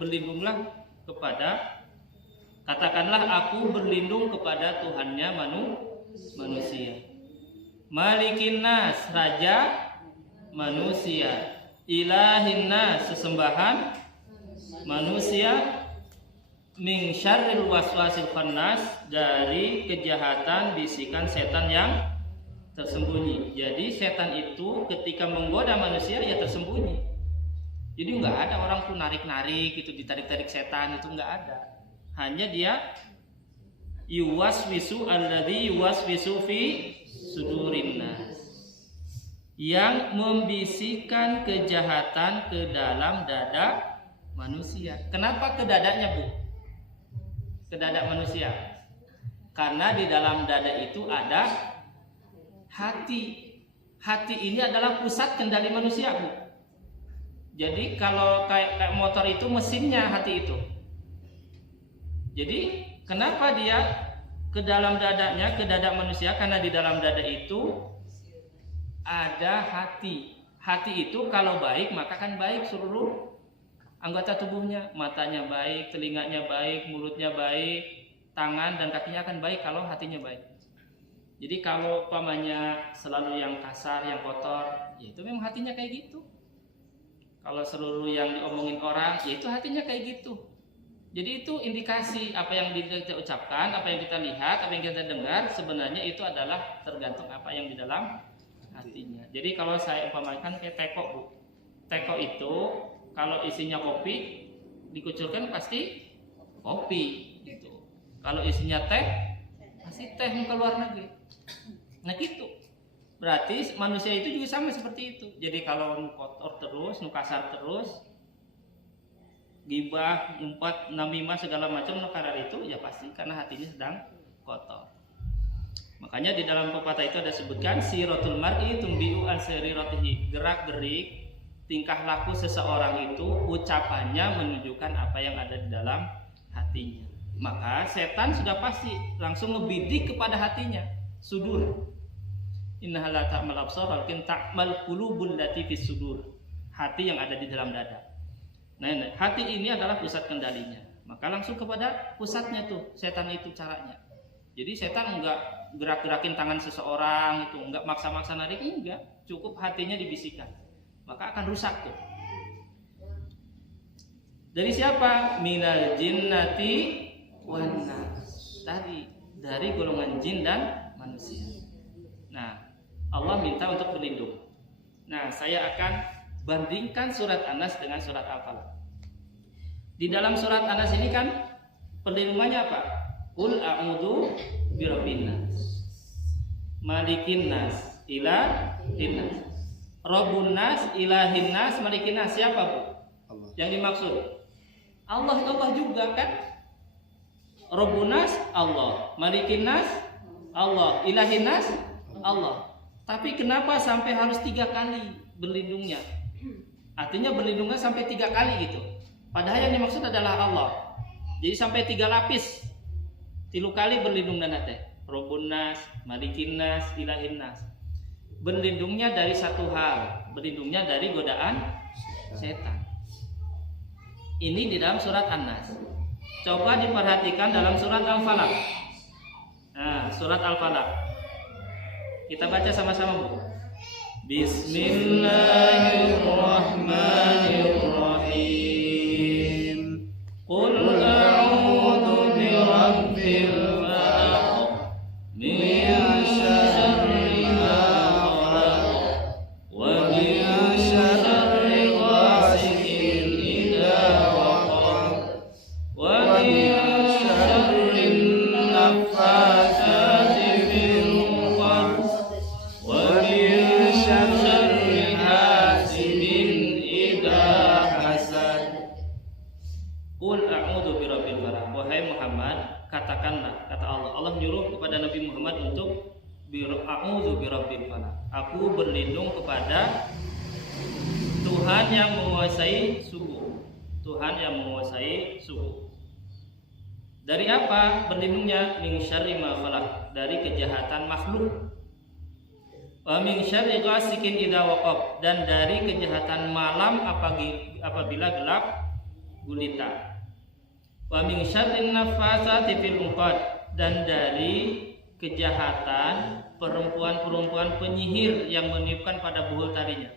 berlindunglah katakanlah aku berlindung kepada Tuhannya manusia. Malikin nas, raja manusia. Ilahin nas, sesembahan manusia. Min syarril waswasil khannas, dari kejahatan bisikan setan yang tersembunyi. Jadi setan itu ketika menggoda manusia ya tersembunyi. Jadi nggak ada orang tuh narik-narik gitu, ditarik-tarik setan, itu nggak ada. Hanya dia yuwaswisu alladzi yuwaswisu fi sudurin nas, yang membisikkan kejahatan ke dalam dada manusia. Kenapa ke dadanya, Bu? Ke dada manusia? Karena di dalam dada itu ada hati. Hati ini adalah pusat kendali manusia, Bu. Jadi kalau kayak motor itu mesinnya hati itu. Jadi kenapa dia ke dalam dadanya, ke dada manusia? Karena di dalam dada itu ada hati. Hati itu kalau baik maka kan baik seluruh anggota tubuhnya. Matanya baik, telinganya baik, mulutnya baik, tangan dan kakinya akan baik kalau hatinya baik. Jadi kalau pamannya selalu yang kasar, yang kotor, ya itu memang hatinya kayak gitu. Kalau seluruh yang diomongin orang, ya itu hatinya kayak gitu. Jadi itu indikasi apa yang kita ucapkan, apa yang kita lihat, apa yang kita dengar, sebenarnya itu adalah tergantung apa yang di dalam hatinya. Jadi kalau saya umpamakan kayak teko, Bu. Teko itu kalau isinya kopi, dikucurkan pasti kopi gitu. Kalau isinya teh, pasti teh yang keluar negeri. Nah gitu. Berarti manusia itu juga sama seperti itu. Jadi kalau kotor terus, kasar terus, gibah, ngumpat, namimah segala macam karar itu, ya pasti karena hatinya sedang kotor. Makanya di dalam pepatah itu ada sebutkan siratul mar'i tumbi'u an sariratihi, gerak-gerik tingkah laku seseorang itu ucapannya menunjukkan apa yang ada di dalam hatinya. Maka setan sudah pasti langsung ngebidik kepada hatinya, sudur. Innaha la ta'mal absar walakin ta'mal qulubul lati fis sudur. Hati yang ada di dalam dada. Nah, hati ini adalah pusat kendalinya. Maka langsung kepada pusatnya tuh setan itu caranya. Jadi setan enggak gerak-gerakin tangan seseorang itu, enggak maksa-maksa narik, enggak. Cukup hatinya dibisikkan. Maka akan rusak tuh. Dari siapa? Minal jinnati wan nas. Dari golongan jin dan manusia. Nah, Allah minta untuk berlindung. Nah, saya akan bandingkan surat An-Nas dengan surat Al-Falaq. Di dalam surat An-Nas ini kan perlindungannya apa? Qul a'udzu birabbin nas, malikin nas, ilahin nas, rabbun nas, ilahin nas, malikin nas. Siapa, Bu? Allah. Yang dimaksud Allah juga kan? Rabbun nas Allah, malikin nas Allah, ilahin nas Allah. Tapi kenapa sampai harus 3 kali berlindungnya? Artinya berlindungnya sampai 3 kali gitu. Padahal yang dimaksud adalah Allah. Jadi sampai 3 lapis. 3 kali berlindung dan teh. Rabbun nas, malikin nas, ilahin nas. Berlindungnya dari satu hal, berlindungnya dari godaan setan. Ini di dalam surat An-Nas. Coba diperhatikan dalam surat Al-Falaq. Nah, surat Al-Falaq. Kita baca sama-sama, Bu. Bismillahirrahmanirrahim. Qul a'udzu birabbil falaq min syarri ma khalaq wa min syarri ghasiqin idza waqab wa min syarri naffasati fil uqad wa min syarri hasidin idza hasad. Qul a'udzu birabbil falaq. Wahai Muhammad, katakanlah, kata Allah. Allah menyuruh kepada Nabi Muhammad untuk a'udzu birabbil falaq. Aku berlindung kepada Tuhan yang menguasai subuh. Tuhan yang menguasai subuh. Dari apa berlindungnya? Min syarri ma khalaq, dari kejahatan makhluk. Wa min syarri ghasikin idza waqab, dan dari kejahatan malam apabila gelap gulita. Wa min syarrin nafasati fil 'uqad, dan dari kejahatan perempuan-perempuan penyihir yang meniupkan pada buhul talinya.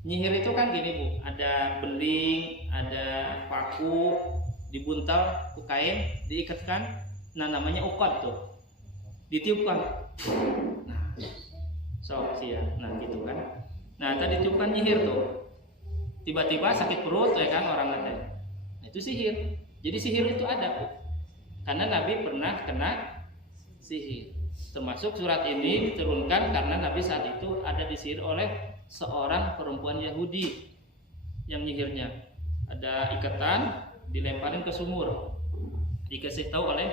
Nyihir itu kan gini Bu, ada beling, ada paku, dibuntal ke kain, diikatkan, nah namanya uqad tuh, ditiupkan. Nah, sok sih ya, nah gitu kan. Nah tadi ditiupkan nyihir tuh, tiba-tiba sakit perut ya kan orang katanya. Nah, itu sihir. Jadi sihir itu ada Bu, karena Nabi pernah kena sihir. Termasuk surat ini diturunkan karena Nabi saat itu ada disihir oleh seorang perempuan Yahudi yang nyihirnya. Ada ikatan, dilemparin ke sumur, dikasih tahu oleh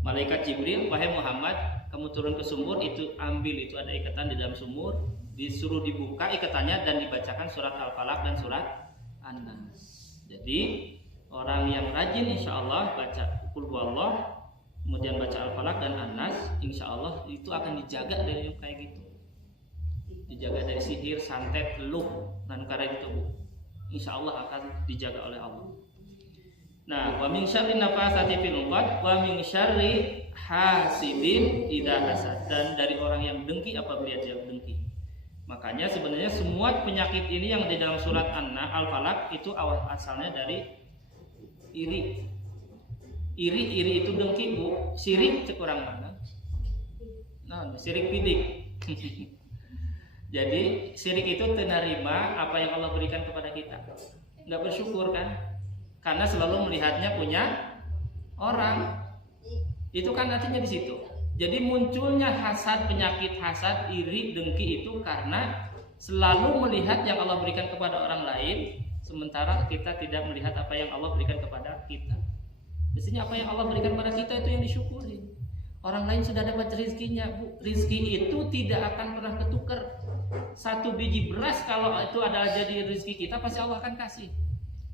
malaikat Jibril, wahai Muhammad, kamu turun ke sumur, itu ambil, itu ada ikatan di dalam sumur, disuruh dibuka ikatannya dan dibacakan surat Al-Falaq dan surat An-Nas. Jadi orang yang rajin insya Allah baca Qul Huwallah, kemudian baca Al-Falaq dan An-Nas, insya Allah itu akan dijaga dari yang kayak gitu, dijaga dari sihir, santet, luh, dan karena itu Bu, insya Allah akan dijaga oleh Allah. Nah, wa min syarri nafasati fil 'uqad wa min syarri hasidin idza hasad, dan dari orang yang dengki apabila dia dengki. Makanya sebenarnya semua penyakit ini yang di dalam surat Al-Falaq itu awal asalnya dari iri. Iri itu dengki Bu, sirik cek orang mana? Nah, sirik pidik. Jadi sirik itu menerima apa yang Allah berikan kepada kita, nggak bersyukur kan? Karena selalu melihatnya punya orang. Itu kan artinya di situ. Jadi munculnya hasad, penyakit hasad, iri, dengki itu karena selalu melihat yang Allah berikan kepada orang lain, sementara kita tidak melihat apa yang Allah berikan kepada kita. Mestinya apa yang Allah berikan kepada kita itu yang disyukuri. Orang lain sudah dapat rezekinya, Bu. Rezeki itu tidak akan pernah ketukar. Satu biji beras kalau itu adalah jadi rezeki kita, pasti Allah akan kasih.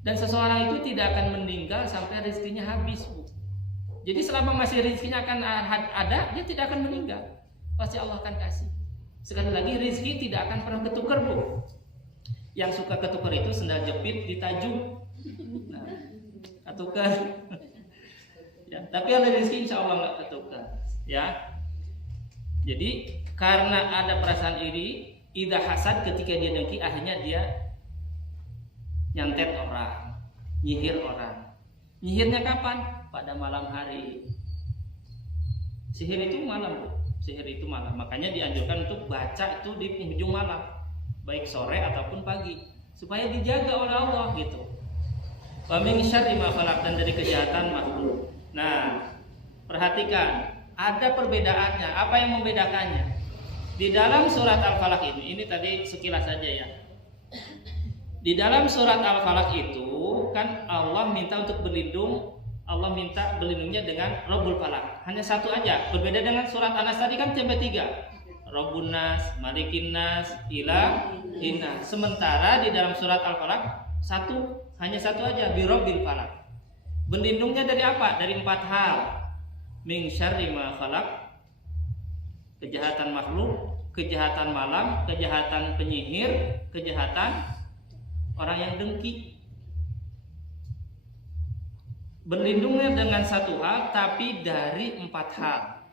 Dan seseorang itu tidak akan meninggal sampai rezekinya habis, Bu. Jadi selama masih rezekinya akan ada, dia tidak akan meninggal. Pasti Allah akan kasih. Sekali lagi, rezeki tidak akan pernah ketukar, Bu. Yang suka ketukar itu sendal jepit ditajung. Nah, ketukar. Ya, tapi ada rezeki insya Allah nggak ketukar. Ya. Jadi karena ada perasaan iri, idza hasad, ketika dia dengki, akhirnya dia nyantet orang, nyihir orang. Nyihirnya kapan? Pada malam hari. Sihir itu malam, Bu. Sihir itu malam. Makanya dianjurkan untuk baca itu di penghujung malam, baik sore ataupun pagi, supaya dijaga oleh Allah gitu. Wa min syarri ma khalaq, dan dari kejahatan makhluk. Nah, perhatikan, ada perbedaannya. Apa yang membedakannya? Di dalam surat Al-Falaq ini tadi sekilas saja ya. Di dalam surat Al-Falaq itu kan Allah minta untuk berlindung, Allah minta berlindungnya dengan Rabbul Falaq. Hanya satu aja. Berbeda dengan surat An-Nas tadi kan sampai 3. Rabbun Nas, Malikin Nas, Ilahin Nas. Sementara di dalam surat Al-Falaq hanya satu aja, bi Rabbil Falaq. Berlindungnya dari apa? Dari 4 hal. Min syarri ma khalaq, kejahatan makhluk, kejahatan malam, kejahatan penyihir, kejahatan orang yang dengki. Berlindungnya dengan satu hal, tapi dari 4 hal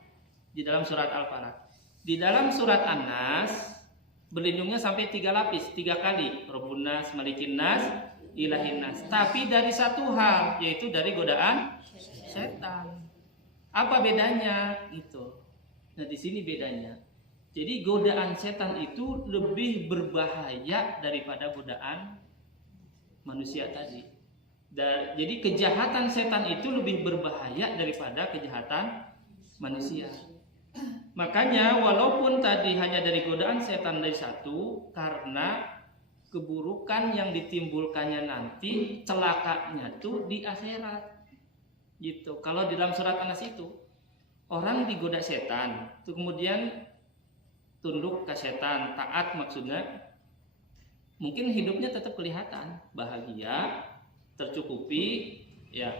di dalam surat Al-Falaq. Di dalam surat An-Nas berlindungnya sampai 3 lapis, 3 kali. Rabbun Nas, Malikin Nas, Ilahin Nas. Tapi dari satu hal, yaitu dari godaan setan. Apa bedanya? Itu. Nah, di sini bedanya. Jadi godaan setan itu lebih berbahaya daripada godaan manusia tadi. Jadi kejahatan setan itu lebih berbahaya daripada kejahatan manusia. Makanya walaupun tadi hanya dari godaan setan dari satu, karena keburukan yang ditimbulkannya nanti, celakanya tuh di akhirat. Gitu. Kalau di dalam surat An-Nas itu orang digoda setan, tuh kemudian tunduk ke setan, taat maksudnya, mungkin hidupnya tetap kelihatan bahagia, tercukupi, ya.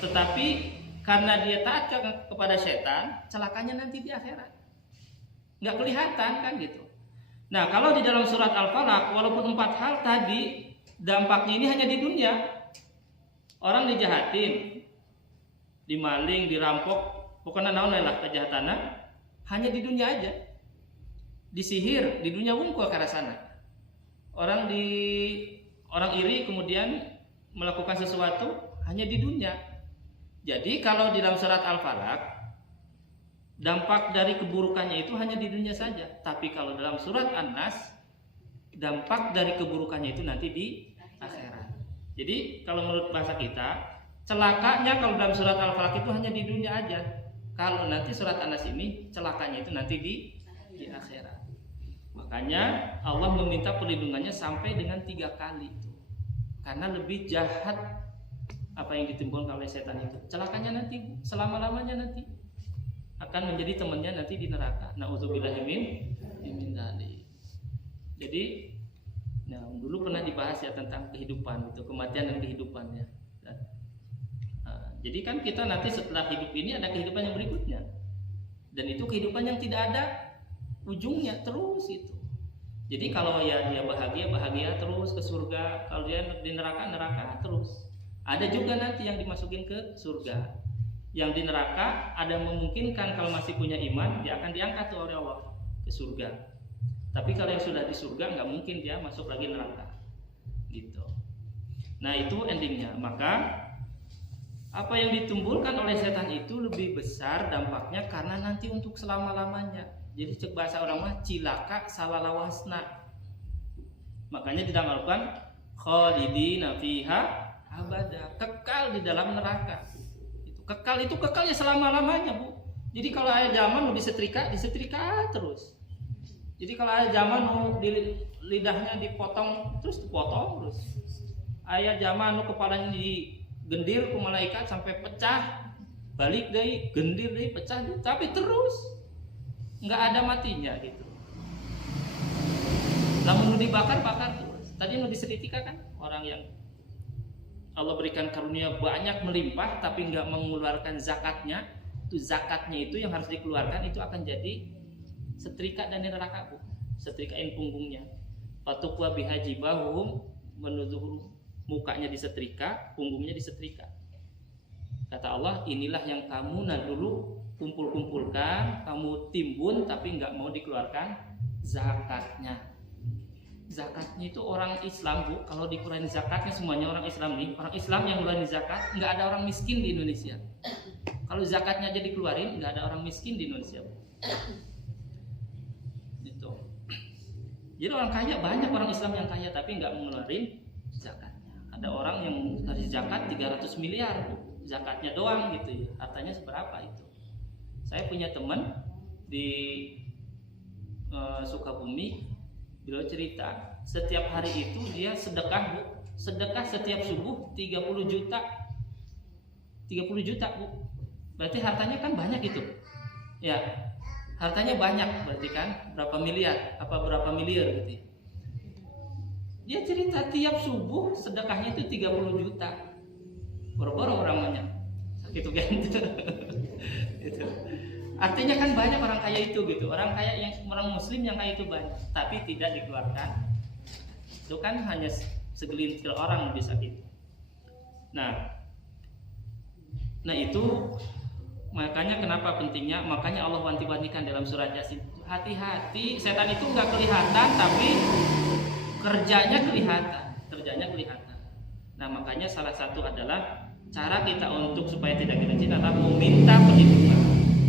Tetapi karena dia taat kepada setan, celakanya nanti di akhirat. Nggak kelihatan kan gitu. Nah, kalau di dalam surat Al-Falaq walaupun 4 hal tadi dampaknya ini hanya di dunia. Orang dijahatin, dimaling, dirampok, pokoknya naon lah kejahatannya hanya di dunia aja. Disihir di dunia wungkul ke arah sana. Orang iri kemudian melakukan sesuatu hanya di dunia. Jadi kalau di dalam surat Al-Falaq dampak dari keburukannya itu hanya di dunia saja. Tapi kalau dalam surat An-Nas dampak dari keburukannya itu nanti di akhirat. Jadi kalau menurut bahasa kita, celakanya kalau dalam surat Al-Falaq itu hanya di dunia aja. Kalau nanti surat An-Nas ini celakanya itu nanti di akhirat. Makanya Allah meminta perlindungannya sampai dengan 3 kali itu. Karena lebih jahat apa yang ditimbulkan oleh setan itu. Celakanya nanti selama-lamanya nanti akan menjadi temannya nanti di neraka. Nauzubillahi min dzalik. Jadi dulu pernah dibahas ya tentang kehidupan itu, kematian dan kehidupannya. Jadi kan kita nanti setelah hidup ini ada kehidupan yang berikutnya. Dan itu kehidupan yang tidak ada ujungnya terus itu. Jadi kalau ya dia bahagia terus ke surga, kalau dia di neraka terus. Ada juga nanti yang dimasukin ke surga. Yang di neraka ada memungkinkan kalau masih punya iman dia akan diangkat oleh Allah ke surga. Tapi kalau yang sudah di surga nggak mungkin dia masuk lagi neraka. Gitu. Nah itu endingnya. Maka apa yang ditimbulkan oleh setan itu lebih besar dampaknya karena nanti untuk selama-lamanya. Jadi cek bahasa orang mah cilaka salalawasna. Makanya di dalam Al-Qur'an khalidina fiha abada, kekal di dalam neraka. Itu kekal ya selama-lamanya, Bu. Jadi kalau ada zaman mau disetrika terus. Jadi kalau ada zaman mau di lidahnya dipotong terus. Aya zaman mau kepalanya digendir ke malaikat sampai pecah, balik deui, gendir deui, pecah deui, tapi terus. Nggak ada matinya gitu. Lamun dibakar terus. Tadi mau disetrika kan orang yang Allah berikan karunia banyak melimpah tapi nggak mengeluarkan zakatnya. Itu zakatnya itu yang harus dikeluarkan itu akan jadi setrika dan neraka, Bu. Setrikain punggungnya. Fatukwa bihajibahum menuduh mukanya disetrika, punggungnya disetrika. Kata Allah, inilah yang kamu dulu kumpulkan, kamu timbun tapi nggak mau dikeluarkan zakatnya. Zakatnya itu orang Islam, Bu. Kalau dikeluarin zakatnya semuanya orang Islam nih. Orang Islam yang ngeluarin zakat, nggak ada orang miskin di Indonesia. Kalau zakatnya aja dikeluarin, nggak ada orang miskin di Indonesia, Bu. Gitu. Jadi orang kaya banyak orang Islam yang kaya tapi nggak mengeluarin zakatnya. Ada orang yang dari zakat 300 miliar, Bu. Zakatnya doang gitu ya. Hartanya seberapa itu? Saya punya teman di Sukabumi, beliau cerita setiap hari itu dia sedekah, Bu. Sedekah setiap subuh 30 juta. 30 juta, Bu. Berarti hartanya kan banyak itu. Ya. Hartanya banyak berarti kan berapa miliar gitu ya. Dia cerita tiap subuh sedekahnya itu 30 juta. Boro-boro orang banyak. Gitu kan. Gitu. Artinya kan banyak orang kaya itu gitu. Orang muslim yang kaya itu banyak, tapi tidak dikeluarkan. Itu kan hanya segelintir orang yang bisa gitu. Nah itu makanya kenapa pentingnya, makanya Allah wanti-wantikan dalam surat Yasin. Hati-hati, setan itu nggak kelihatan tapi kerjanya kelihatan. Nah makanya salah satu adalah cara kita untuk supaya tidak kena adalah meminta perlindungan.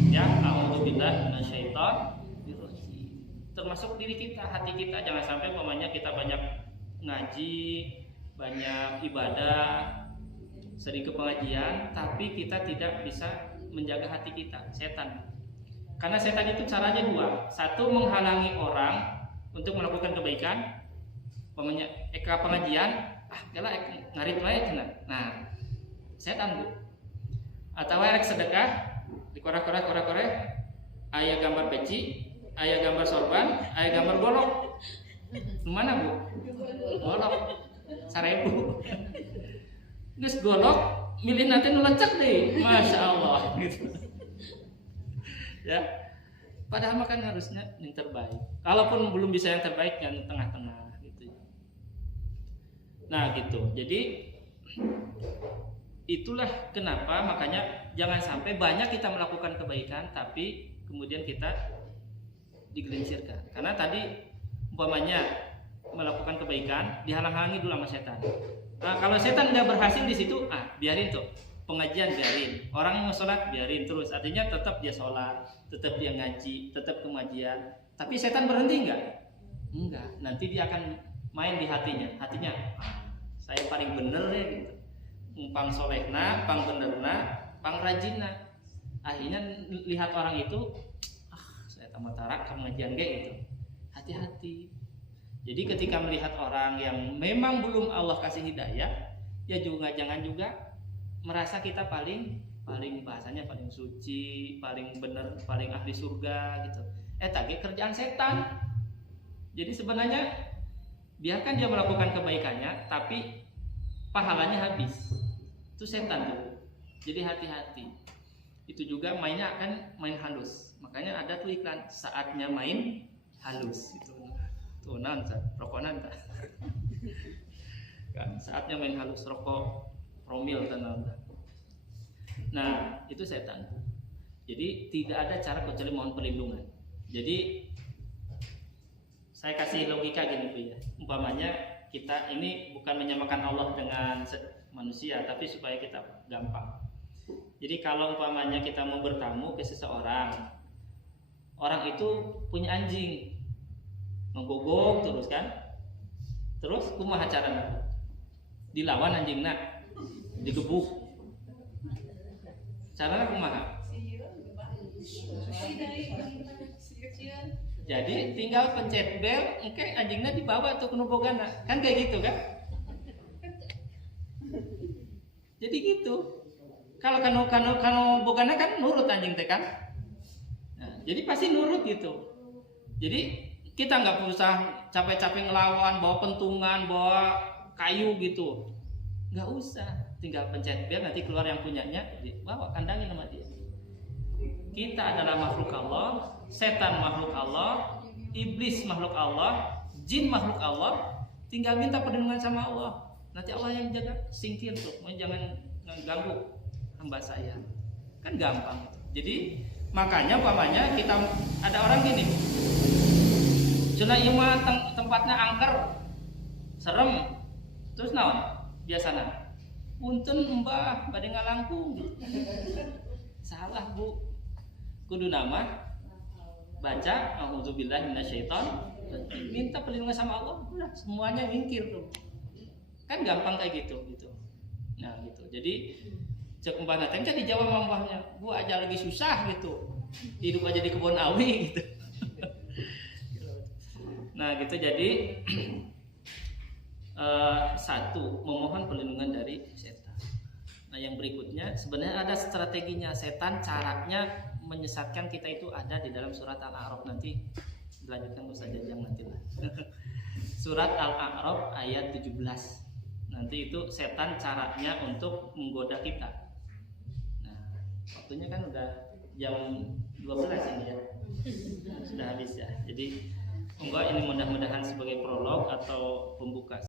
Ya, a'udzubillahi minasyaitonirrajim. Termasuk diri kita, hati kita, jangan sampai umpamanya kita banyak ngaji, banyak ibadah, sering ke pengajian, tapi kita tidak bisa menjaga hati kita, setan. Karena setan itu caranya dua. Satu, menghalangi orang untuk melakukan kebaikan. Umpamanya eka pengajian, kela ngarit wae cenah. Nah, setan, Bu. Atau rek sedekah dikorek-korek, aya gambar peci, aya gambar sorban, aya gambar golok. Mana, Bu? Golok 1000. Geus golok milih nanti nu lecek deh. Masya Allah gitu. Ya. Padahal makan harusnya yang terbaik. Kalaupun belum bisa yang terbaik, yang tengah-tengah gitu. Nah gitu. Jadi itulah kenapa makanya jangan sampai banyak kita melakukan kebaikan tapi kemudian kita digelincirkan. Karena tadi umpamanya melakukan kebaikan dihalang-halangi dulu sama setan. Nah, kalau setan nggak berhasil di situ, biarin tuh pengajian, biarin orang mau sholat, biarin terus. Artinya tetap dia sholat, tetap dia ngaji, tetap pengajian. Tapi setan berhenti nggak? Enggak. Nanti dia akan main di hatinya. Saya paling bener ya gitu. Pang solehna, pang benerna, pang rajinna. Akhirnya lihat orang itu, saya tamat tarak pengajian kayak gitu. Hati-hati. Jadi ketika melihat orang yang memang belum Allah kasih hidayah, ya juga jangan juga merasa kita paling bahasanya paling suci, paling benar, paling ahli surga gitu. Tadi kerjaan setan. Jadi sebenarnya biarkan dia melakukan kebaikannya, tapi pahalanya habis. Itu setan tuh. Jadi hati-hati. Itu juga mainnya akan main halus. Makanya ada tuh iklan saatnya main halus gitu. Tuh nanti rokok nanti. Kan saatnya main halus, rokok promil nanti. Nah, itu setan. Jadi tidak ada cara kecuali mohon perlindungan. Jadi saya kasih logika gini Bu ya. Umpamanya kita ini bukan menyamakan Allah dengan manusia, tapi supaya kita gampang. Jadi kalau umpamanya kita mau bertamu ke seseorang, orang itu punya anjing, menggogok terus kan, terus kumaha carana? Dilawan anjingna, digebuk. Carana kumaha? Jadi tinggal pencet bel, anjingnya dibawa tuh ke nubogana, kan kayak gitu kan? Jadi gitu. Kalau bogana kan nurut anjing teh kan? Nah, jadi pasti nurut gitu. Jadi kita nggak usah capek-capek ngelawan, bawa pentungan, bawa kayu gitu, nggak usah. Tinggal pencet bel, nanti keluar yang punyanya, bawa kandangin sama dia. Kita adalah makhluk Allah, setan makhluk Allah, iblis makhluk Allah, jin makhluk Allah. Tinggal minta perlindungan sama Allah. Nanti Allah yang jaga, singkir tuh, jangan ganggu hamba saya. Kan gampang. Jadi makanya umpamanya kita ada orang gini, cenah ieu mah tempatnya angker, serem, terus naon? Biasana punten mbah bade ngalangkung. Salah Bu. Kudu nama baca auzubillahi minasyaiton, minta perlindungan sama Allah, udah semuanya mingkir tuh. Kan gampang kayak gitu. Nah, gitu. Jadi cek umpana teh dijawab sama mbahnya, "Bu aja lagi susah gitu. Hidup aja di kebun awi gitu." Nah, gitu. Jadi satu, memohon perlindungan dari setan. Nah, yang berikutnya sebenarnya ada strateginya. Setan caranya menyesatkan kita itu ada di dalam surat Al-A'raf, nanti dilanjutkan Ustaz Jajang nantilah. Surat Al-A'raf ayat 17. Nanti itu setan caranya untuk menggoda kita. Nah, waktunya kan udah jam 12 ini ya. Sudah habis ya. Jadi enggak, ini mudah-mudahan sebagai prolog atau pembuka.